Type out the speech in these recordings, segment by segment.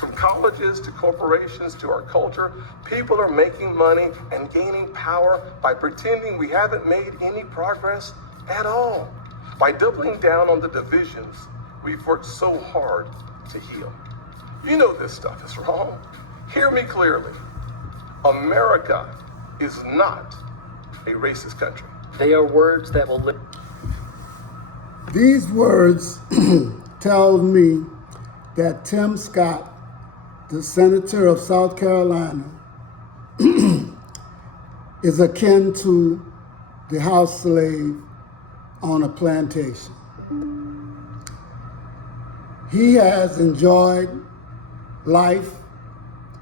From colleges to corporations to our culture, people are making money and gaining power by pretending we haven't made any progress at all, by doubling down on the divisions we've worked so hard to heal. You know this stuff is wrong. Hear me clearly. America is not a racist country. They are words that will live. These words tell me that Tim Scott, the senator of South Carolina, is akin to the house slave on a plantation. He has enjoyed life,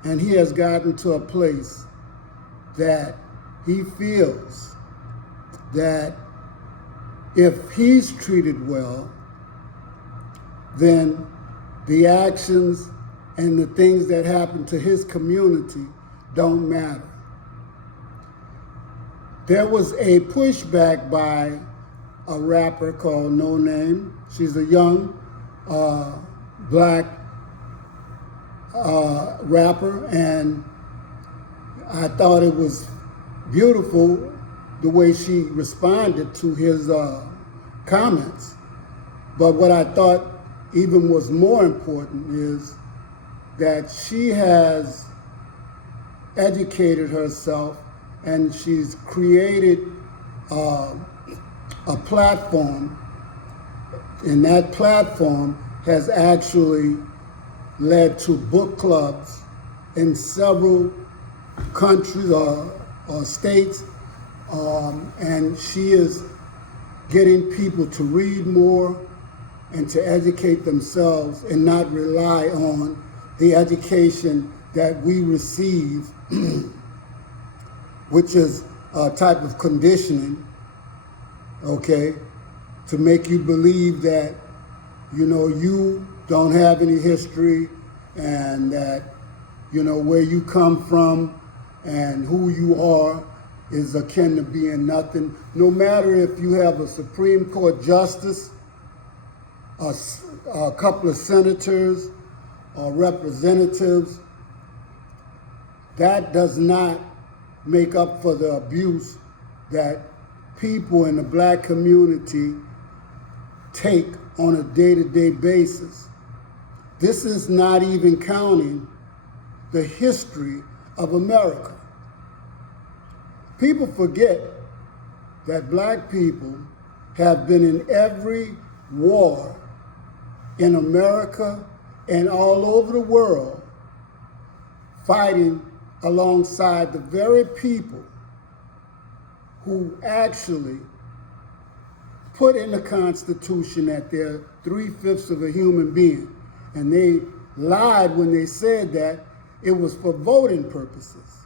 and he has gotten to a place that he feels that if he's treated well, then the actions and the things that happen to his community don't matter. There was a pushback by a rapper called No Name. She's a young black rapper, and I thought it was beautiful the way she responded to his comments. But what I thought even was more important is that she has educated herself and she's created a platform, and that platform has actually led to book clubs in several countries or states, and she is getting people to read more and to educate themselves and not rely on the education that we receive, which is a type of conditioning, okay, to make you believe that, you know, you don't have any history and that, you know, where you come from and who you are is akin to being nothing. No matter if you have a Supreme Court justice, a couple of senators or representatives, that does not make up for the abuse that people in the black community take on a day-to-day basis. This is not even counting the history of America. People forget that black people have been in every war in America and all over the world, fighting alongside the very people who actually put in the Constitution that they're 3/5 of a human being. And they lied when they said that it was for voting purposes.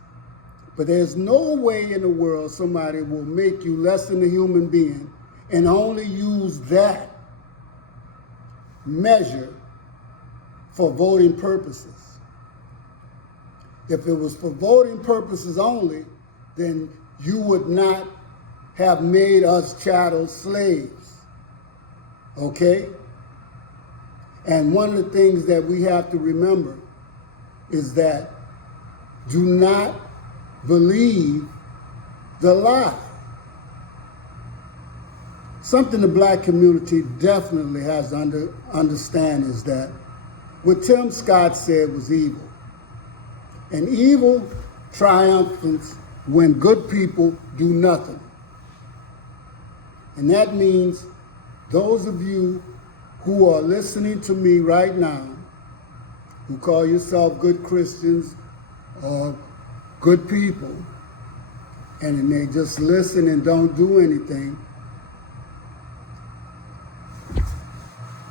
But there's no way in the world somebody will make you less than a human being and only use that measure for voting purposes. If it was for voting purposes only, then you would not have made us chattel slaves, okay? And one of the things that we have to remember is that do not believe the lie. Something the black community definitely has to understand is that what Tim Scott said was evil. And evil triumphs when good people do nothing. And that means those of you who are listening to me right now, who call yourself good Christians or good people, and they just listen and don't do anything,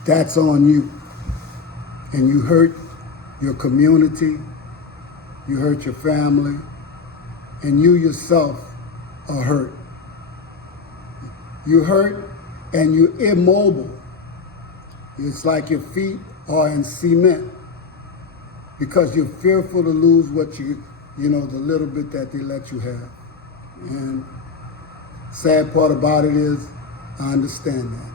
that's on you. And you hurt your community, you hurt your family, and you yourself are hurt. You hurt and you're immobile. It's like your feet are in cement because you're fearful to lose what the little bit that they let you have. And sad part about it is, I understand that.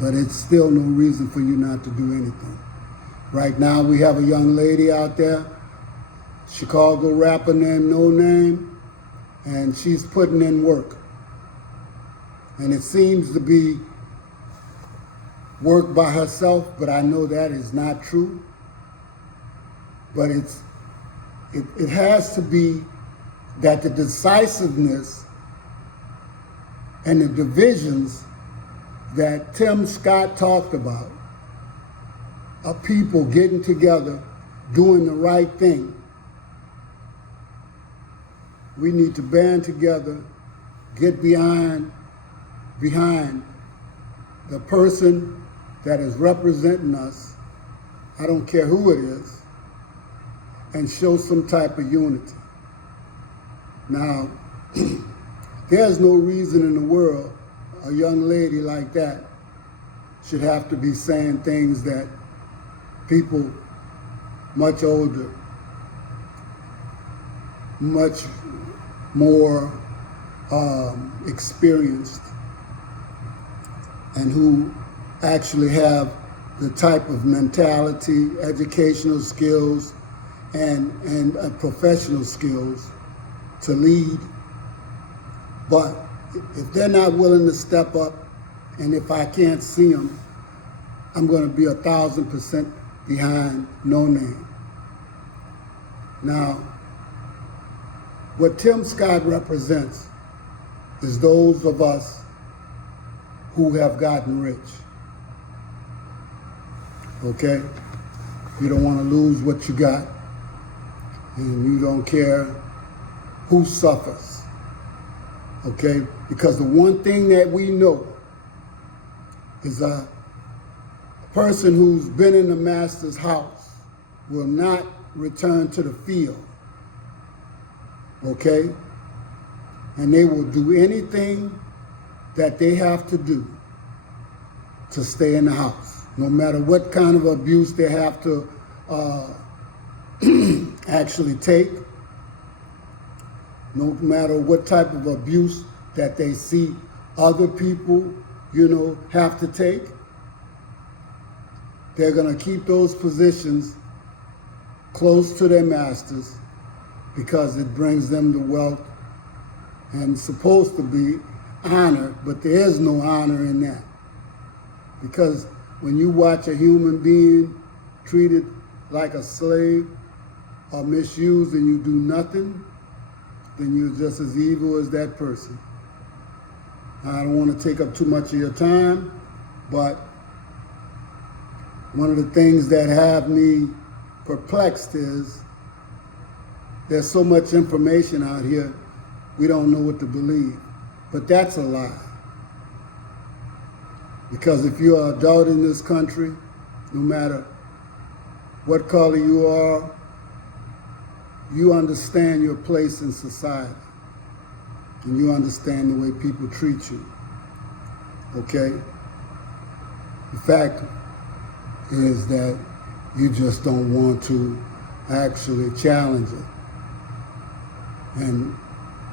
But it's still no reason for you not to do anything. Right now we have a young lady out there, Chicago rapper named No Name, and she's putting in work. And it seems to be work by herself, but I know that is not true. But it has to be that the decisiveness and the divisions that Tim Scott talked about are people getting together, doing the right thing. We need to band together, get behind the person that is representing us, I don't care who it is, and show some type of unity. Now, there's no reason in the world a young lady like that should have to be saying things that people much older, much more experienced, and who actually have the type of mentality, educational skills, and professional skills to lead. But if they're not willing to step up, and if I can't see them, I'm going to be 1,000% behind No Name. Now, what Tim Scott represents is those of us who have gotten rich. Okay? You don't want to lose what you got, and you don't care who suffers. Okay? Because the one thing that we know is a person who's been in the master's house will not return to the field. Okay? And they will do anything that they have to do to stay in the house, no matter what kind of abuse they have to actually take, no matter what type of abuse that they see other people, have to take. They're going to keep those positions close to their masters because it brings them the wealth and supposed to be honor, but there is no honor in that. Because when you watch a human being treated like a slave or misused and you do nothing, then you're just as evil as that person. I don't want to take up too much of your time, but one of the things that have me perplexed is there's so much information out here, we don't know what to believe. But that's a lie. Because if you're an adult in this country, no matter what color you are, you understand your place in society. And you understand the way people treat you. Okay? The fact is that you just don't want to actually challenge it. And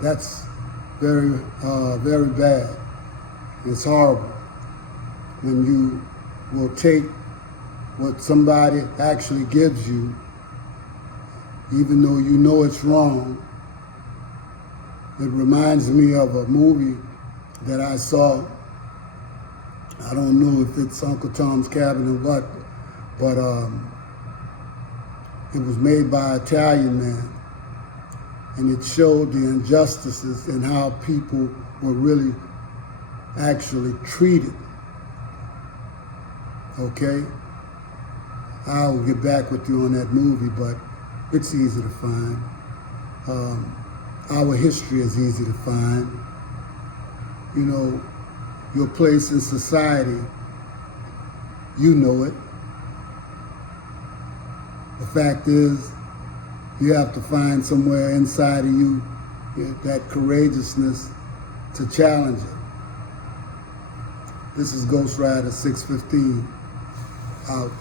that's very, very bad. It's horrible when you will take what somebody actually gives you, even though you know it's wrong. It reminds me of a movie that I saw. I don't know if it's Uncle Tom's Cabin or what, but it was made by an Italian man. And it showed the injustices and how people were really actually treated. Okay? I'll get back with you on that movie, but it's easy to find. Our history is easy to find. Your place in society, you know it. The fact is, you have to find somewhere inside of you that courageousness to challenge it. This is Ghost Rider 615 out.